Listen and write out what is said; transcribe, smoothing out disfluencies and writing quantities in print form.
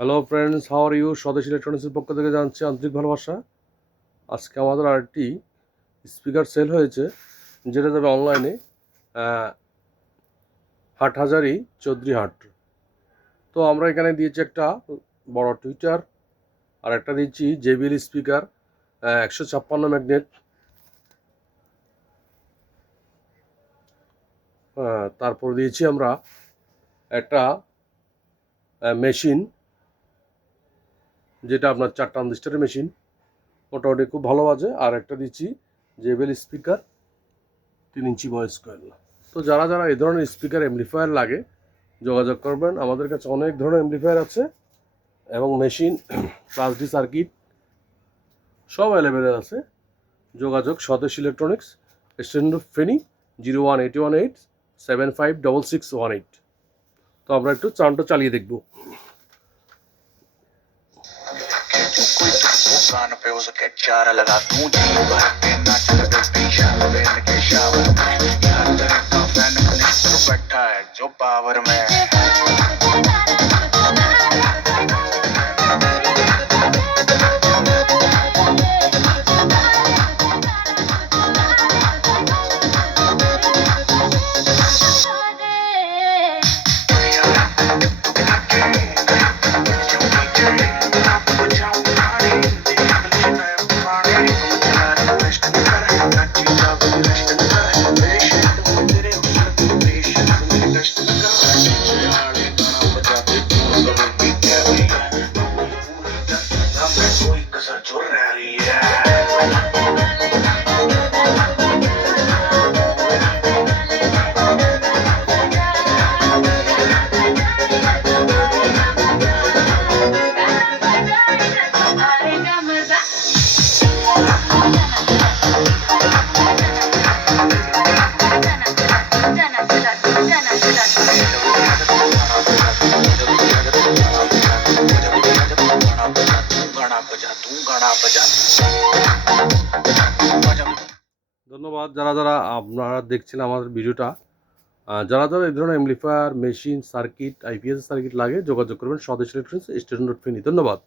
Hello friends, how are you? Swadesh ইলেকট্রনিক্সের পক্ষ থেকে জানছি আন্তরিক ভালোবাসা। আজকে আমাদের আরেকটি স্পিকার সেল হয়েছে, যেটা যাবে অনলাইনে হাটহাজারি চৌধুরীহাট। তো আমরা এখানে দিয়েছি একটা বড় টুইটার, আর একটা দিচ্ছি জেবিএল স্পিকার 156 ম্যাগনেট। তারপর দিয়েছি আমরা একটা মেশিন, যেটা আপনার 4 ট্রানজিস্টারের মেশিন, মোটামুটি খুব ভালো বাজে। আর একটা দিচ্ছি JBL speaker 3 inch voice coil. তো যারা যারা এই ধরনের স্পিকার অ্যাম্পলিফায়ার লাগে যোগাযোগ করবেন। আমাদের কাছে অনেক ধরনের অ্যাম্পলিফায়ার আছে এবং মেশিন ক্লাস ডি সার্কিট সব অ্যাভেলেবেল আছে। যোগাযোগ স্বদেশ ইলেকট্রনিক্স, স্টেশন ফেনী, 01818756618। তো আমরা একটু চাউন্ডটা চালিয়ে দেখব। कान पे उसके चार लगा दूं जी भर के नाच लगे पेशाब बेन के शावर में यार तेरे का फैन मिनिस्टर बैठा है जो पावर में कोई कसर जो रह रही है ধন্যবাদ যারা যারা আপনারা দেখছেন আমাদের ভিডিওটা। যারা যারা এই ধরনের amplifier, machine, circuit, IPS circuit লাগে যোগাযোগ করবেন স্বদেশ ইলেকট্রনিক্স, স্টেশন রোড ফেনী। ধন্যবাদ।